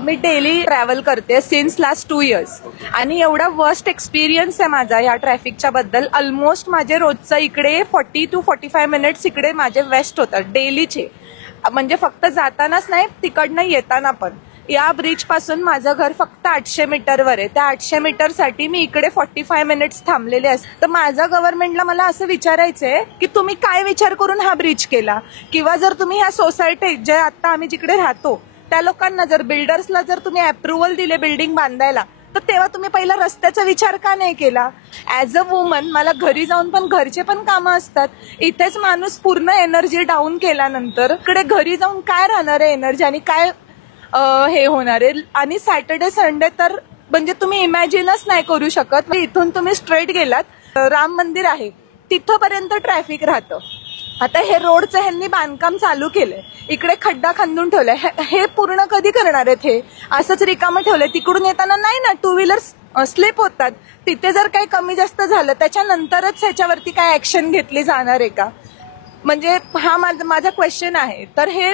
मी daily travel करते since last 2 years आणि एवढा वर्स्ट एक्सपिरियन्स आहे माझा या ट्रॅफिकच्या बद्दल. ऑलमोस्ट माझे रोजचं इकडे 40 to 45 मिनिट्स इकडे माझे वेस्ट होतात डेलीचे. म्हणजे फक्त जातानाच नाही, तिकडनं येताना पण. या ब्रिज पासून माझं घर फक्त 800 मीटरवर आहे. त्या 800 मीटरसाठी मी इकडे 45 मिनिट्स थांबलेले असते. तर माझं गव्हर्नमेंटला मला असं विचारायचंय की तुम्ही काय विचार करून हा ब्रिज केला, किंवा जर तुम्ही ह्या सोसायटीत जे आता आम्ही जिकडे राहतो त्या लोकांना जर बिल्डर्सला जर तुम्ही अप्रुव्हल दिले बिल्डिंग बांधायला, तर तेव्हा तुम्ही पहिला रस्त्याचा विचार का नाही केला? ऍज अ वुमन मला घरी जाऊन पण घरचे पण कामं असतात. इथेच माणूस पूर्ण एनर्जी डाऊन केल्यानंतर इकडे घरी जाऊन काय राहणार आहे एनर्जी आणि काय हे होणार आहे. आणि सॅटर्डे संडे तर म्हणजे तुम्ही इमॅजिनच नाही करू शकत. इथून तुम्ही स्ट्रेट गेलात, राम मंदिर आहे तिथपर्यंत ट्रॅफिक राहतं. आता हे रोडचं ह्यांनी बांधकाम चालू केलंय, इकडे खड्डा खांदून ठेवलाय. हे पूर्ण कधी करणार आहेत? हे असंच रिकामं ठेवलंय. तिकडून येताना नाही ना, 2 व्हीलर्स स्लिप होतात. तिथे जर काही कमी जास्त झालं त्याच्यानंतरच ह्याच्यावरती काय ऍक्शन घेतली जाणार आहे का? म्हणजे हा माझा क्वेश्चन आहे. तर हे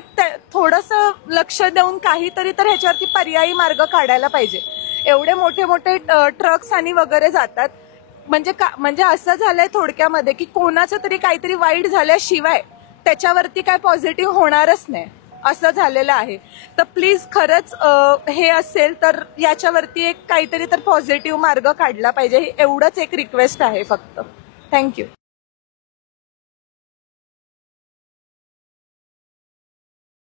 थोडंसं लक्ष देऊन काहीतरी तर ह्याच्यावरती पर्यायी मार्ग काढायला पाहिजे. एवढे मोठे मोठे ट्रक्स आणि वगैरे जातात. म्हणजे असं झालंय थोडक्यामध्ये की कोणाचं तरी काहीतरी वाईट झाल्याशिवाय त्याच्यावरती काय पॉझिटिव्ह होणारच नाही, असं झालेलं आहे. तर प्लीज खरंच हे असेल तर याच्यावरती एक काहीतरी तर पॉझिटिव्ह मार्ग काढला पाहिजे. एवढंच एक रिक्वेस्ट आहे फक्त. थँक्यू.